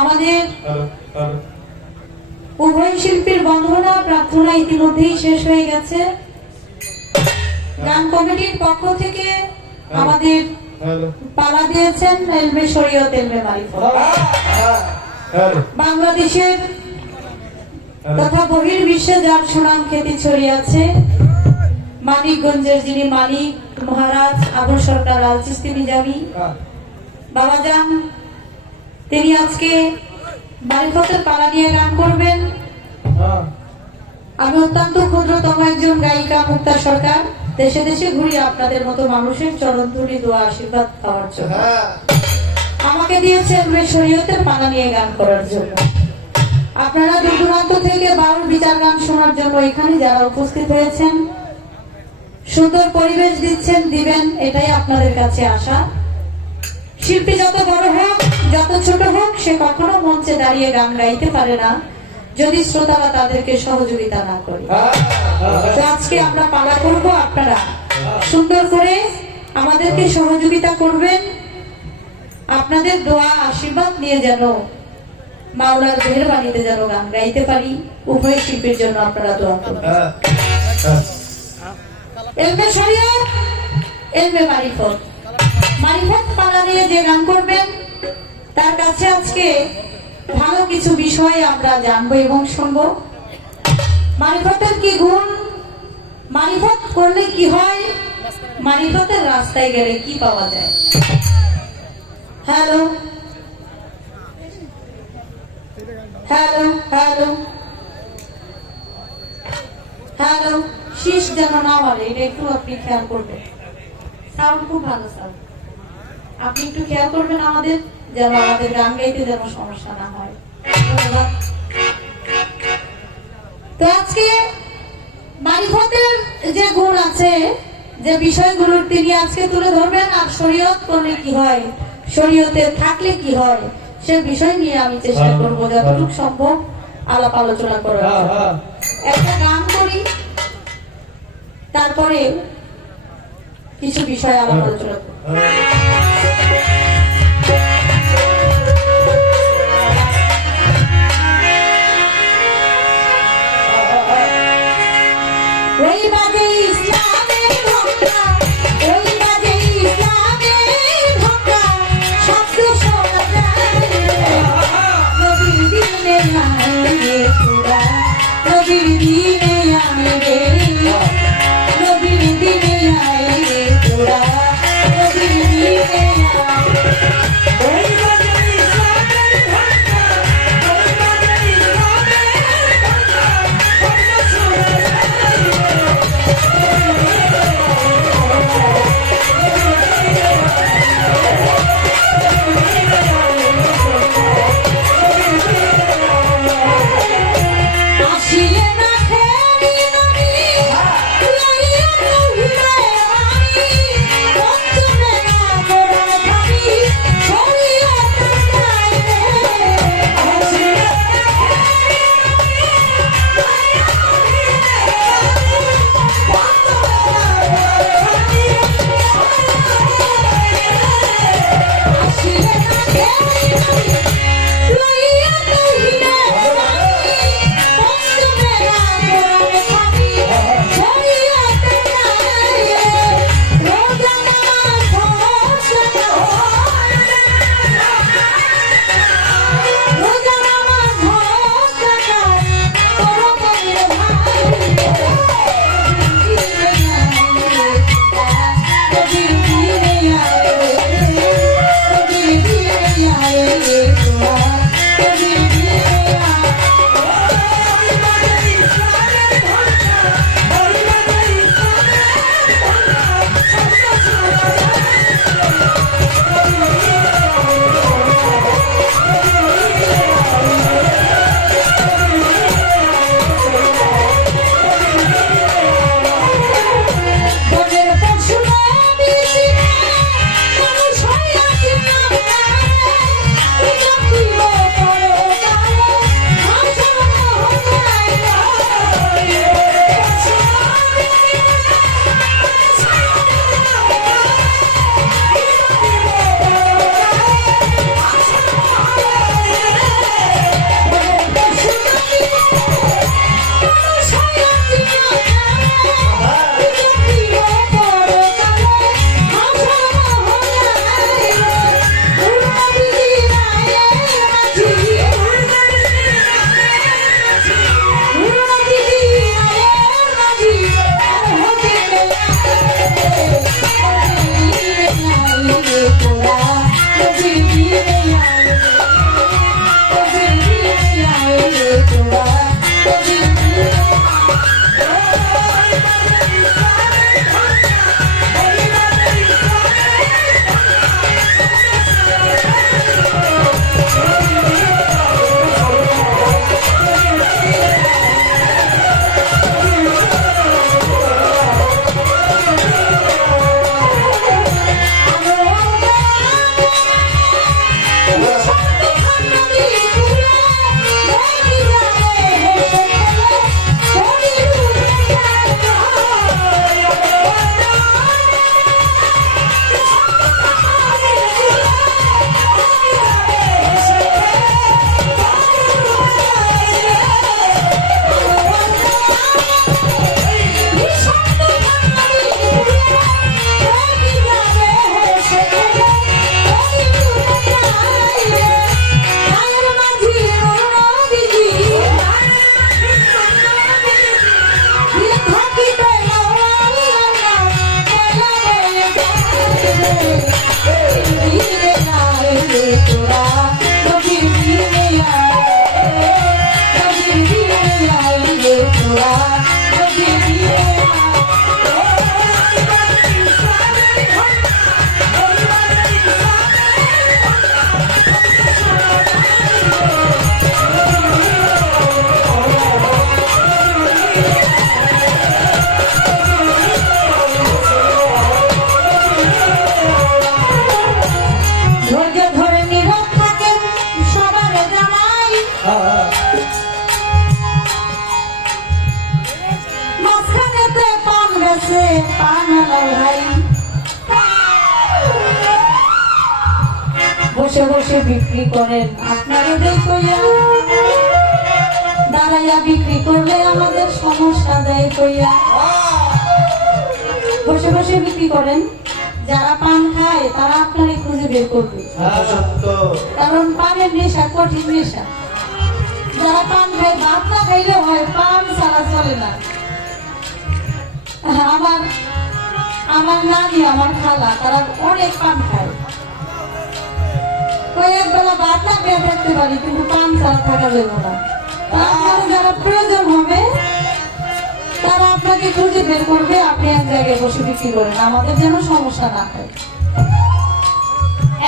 আমাদের উভয় শিল্পীর বন্ধনা প্রার্থনা ইতিমধ্যেই শেষ হয়ে গেছে। গান কমিটির পক্ষ থেকে আমাদের পালা দিয়েছেন এলবে শরীয়ত এলবে বাংলাদেশের তথা বহির বিশ্বে যার সুনাম খ্যাতি ছড়িয়ে আছে, মানিকগঞ্জের যিনি মালিক মহারাজ, আবু সরকার আল চিস্তি নিজামী বাবাজান তিনি আজকে মারিফতের পালা নিয়ে গান করবেন। আমি অত্যন্ত ক্ষুদ্রতম একজন গায়িকা মুক্তা সরকার। দেশে দেশে ঘুরি আপনাদের মতো মানুষের চরণ ধুলি দোয়া আশীর্বাদ পাওয়ার জন্য। আমাকে দিয়েছেন শরীয়তের পালা নিয়ে গান করার জন্য। আপনারা দূর দূরান্ত থেকে বাউল বিচার গান শোনার জন্য এখানে যারা উপস্থিত হয়েছেন সুন্দর পরিবেশ দিচ্ছেন দিবেন এটাই আপনাদের কাছে আশা। শিল্পী যত বড় হোক যত ছোট হোক সে কখনো মঞ্চে দাঁড়িয়ে গান গাইতে পারে না। যদি শ্রোতারা তাদেরকে সহযোগিতা না করে। তো আজকে আমরা পালা করব আপনারা। সুন্দর করে আমাদেরকে সহযোগিতা করবেন। আপনাদের দোয়া আশীর্বাদ নিয়ে যেন মাওলার মেহরবানিতে যেন গান গাইতে পারি। উভয় শিল্পীর জন্য আপনারা দোয়া করবেন। এলমে শরীয়ত এলমে মারিফত ভালো কিছু বিষয় আমরা জানব এবং শুনব। মারিফতের কি গুণ? মারিফত করলে কি হয়? মারিফতের রাস্তায় গেলে কি পাওয়া যায়? হ্যালো? হ্যালো? হ্যালো? হ্যালো? শীষ যেন না বলে এটা একটু আপনি খেয়াল করবেন। সাউন্ড খুব ভালো, সাউন্ড। আপনি একটু খেয়াল করবেন আমাদের যেন আমাদের গান গাইতে যেন সমস্যা না হয়। ধন্যবাদ। তো আজকে মারিফতের যে গুণ আছে যে বিষয়গুলোর তিনি আজকে তুলে ধরবেন আর শরীয়ত করলে কি হয় শরীয়তে থাকলে কি হয় সে বিষয় নিয়ে আমি চেষ্টা করব যতটুকু সম্ভব আলাপ আলোচনা করার একটা গান করি তারপরে কিছু বিষয় আলাপ আলোচনা করব। ওই করেন আপনারা কইয়া দাঁড়াইয়া বিক্রি করলে আমাদের সমস্যা দেয় কইয়া। বসে বসে বিক্রি করেন। যারা পান খায় তারা আপনারই খুঁজে বের করবে। কারণ পানের নেশা কঠিন নেশা। যারা পান খায় ভাত না খাইলে হয় পান ছাড়া চলে না। আমার আমার নানি আমার খালা তারা অনেক পান খায়। কয়েক বেলা ভাত না খেয়ে পারি, কিন্তু পান ছাড়া থাকা যাবে না। তারপরে যারা প্রয়োজন হবে, তারা আপনাকে খুঁজে বের করবে, আপনি এক জায়গায় বসে বিক্রি করেন। আমাদের যেন সমস্যা না হয়।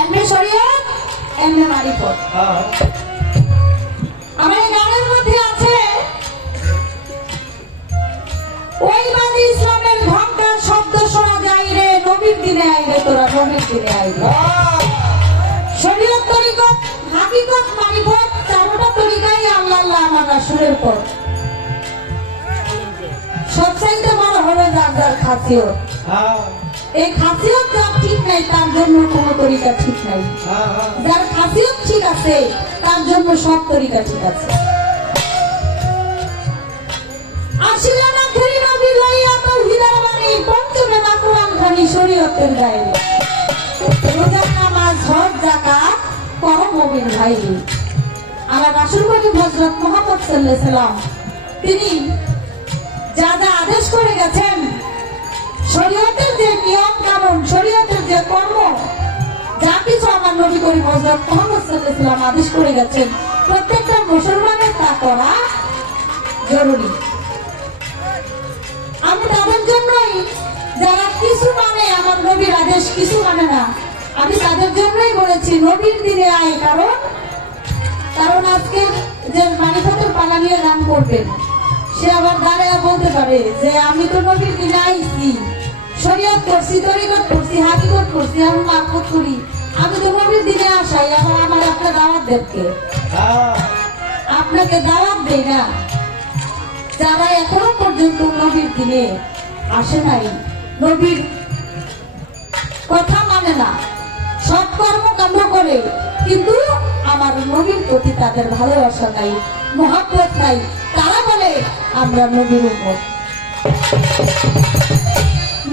এমনি শরীয়ত এমনি মারিফত। আমার গানের মধ্যে আছে, ওই বাদী ইসলামের ঘণ্টার শব্দ শোনা যায় রে, নবীর দিনে আইবে তোরা, নবীর দিনে আইবে। শরীয়ত তরিকত হাকিকত মারিফত চারোটা তরিকাই আল্লাহ আল্লাহ আমার রাসূলের পর। সবচাইতে বড় হলো যার যার খাসিয়ত। এই খাসিয়ত যার ঠিক নাই তার জন্য কোনো তরিকা ঠিক নাই। যার খাসিয়ত ঠিক আছে তার জন্য সব তরিকা ঠিক আছে। আসিলা না ধরি নবী লইয়া তো হীরার বাণী পঞ্চমে না কোরআন খানি শরীয়তের গায়ে। রোজার হজ জাকাত করো মুমিন ভাই। আমার রাসূল করিম হযরত মুহাম্মদ সাল্লাম তিনি যা যা আদেশ করে গেছেন, শরীয়তের যে নিয়ম কানুন, শরীয়তের যে কর্ম, যা কিছু আমার নবী করিম হযরত মুহাম্মদ সাল্লাম আদেশ করে গেছেন, প্রত্যেকটা মুসলমানের তা করা জরুরি। আমি তাদের জন্যই যারা কিছু মানে আমার নবীর আদেশ, কিছু মানে না আমি তাদের জন্যই বলেছি নবীর দিনে আয় কারণ কারণ আজকে যে মানিফতের পালা নিয়ে গান করবেন সে আবার দাঁড়ায় বলতে পারে যে আমি তো নবীর দিনে আইছি। শরীয়ত করছি তরিকত করছি হাকিকত করছি আমি মারফত করি। আমি তো নবীর দিনে আসাই আবার আমার একটা দাওয়াত দেবকে। আপনাকে দাওয়াত দেই না। যারা এখনও পর্যন্ত নবীর দিনে আসে নাই নবীর কথা মানে না। সৎ কর্মকাণ্ড করে। কিন্তু আমার নবীর প্রতি তাদের ভালোবাসা নাই, মহাব্বত নাই। তারা বলে, আমরা নবীর উপর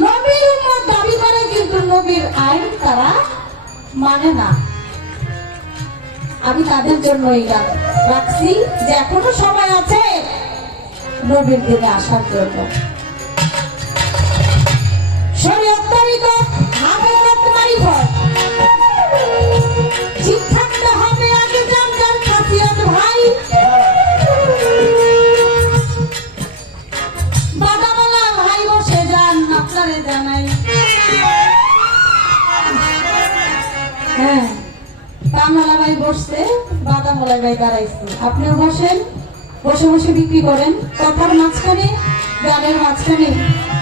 নবীর উম্মত দাবি করে, কিন্তু নবীর আইন তারা মানে না। আমি তাদের জন্য এই রাখছি যে এখনও সময় আছে নবীর দিনে আসার জন্য। ভাই বসছে বাদামালা ভাই দাঁড়াইছে। আপনিও বসেন, বসে বসে বিক্রি করেন। কথার মাঝখানে, গানের মাঝখানে,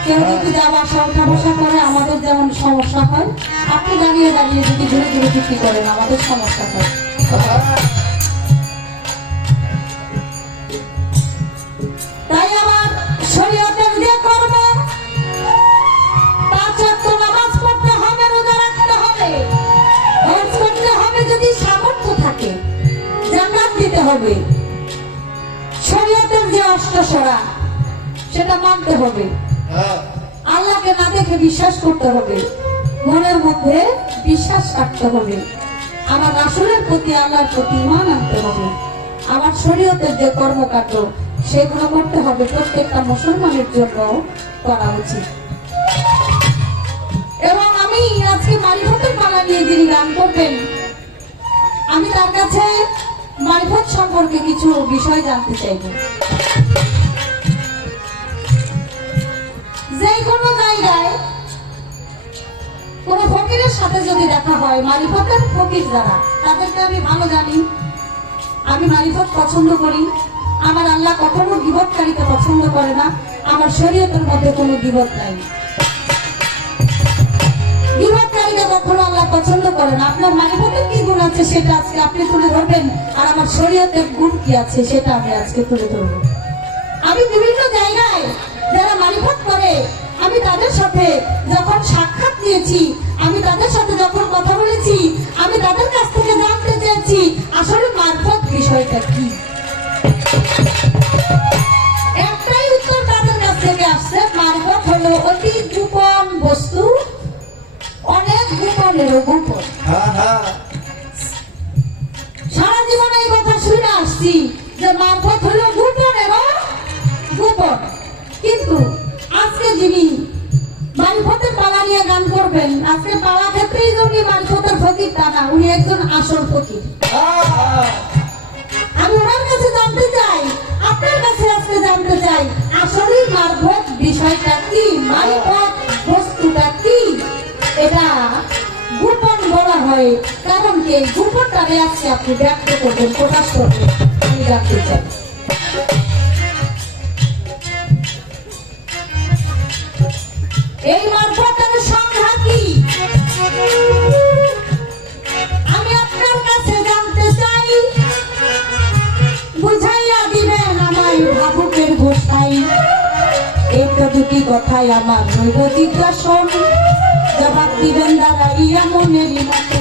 কেউ যদি যাওয়া আসা উঠা বসা করে, আমাদের যেমন সমস্যা হয়, আপনি দাঁড়িয়ে দাঁড়িয়ে যদি ঘুরে ঘুরে বিক্রি করেন, আমাদের সমস্যা হয়। দিতে হবে। শরীয়তের যে অষ্টসরা সেটা মানতে হবে। আল্লাহকে না দেখে বিশ্বাস করতে হবে। মনের মধ্যে বিশ্বাস রাখতে হবে। আমার রাসূলের প্রতি আল্লাহর প্রতি ইমান আনতে হবে। আমার শরীয়তের যে কর্মকাণ্ড সেগুলো করতে হবে। প্রত্যেকটা মুসলমানের জন্য করা উচিত। এবং আমি আজকে মারিফতের পালা নিয়ে যিনি গান করবেন আমি তার কাছে মারিফত সম্পর্কে কিছু বিষয় জানতে চাইব। যে কোনো জায়গায় কোন ফকিরের সাথে যদি দেখা হয়, মারিফতের ফকির যারা, তাদেরকে আমি ভালো জানি। আমি মারিফত পছন্দ করি। আমার আল্লাহ কখনো বিপদকারীকে পছন্দ করে না। আমার শরীয়তের মধ্যে কোনো বিপদ নাই। কখনো আল্লাহ পছন্দ করেন। আপনার মারিফতের কি গুণ আছে সেটা আজকে আপনি তুলে ধরবেন, আর আমার শরীয়তের গুণ কি আছে সেটা আমি আজকে তুলে ধরবো। আমি বিভিন্ন জায়গায় করবেন আজকে পালা ক্ষেত্রেই যিনি মারফতের ফকির তা উনি একজন আসল ফকির। আমি ওনার কাছে জানতে চাই, আপনার কাছে আজকে জানতে চাই আসলে মারফত বিষয়টা কি, মারফত বস্তুটা কি? এটা গোপন বলা হয়, কারণ কি এই গোপনটারে আজকে আপনি ব্যক্ত করবেন, প্রকাশ করবেন। আমি জানতে চাই। এই কথায় আমার রইল জিজ্ঞাসন জবাব দিবেন ইয়া মনের মতো।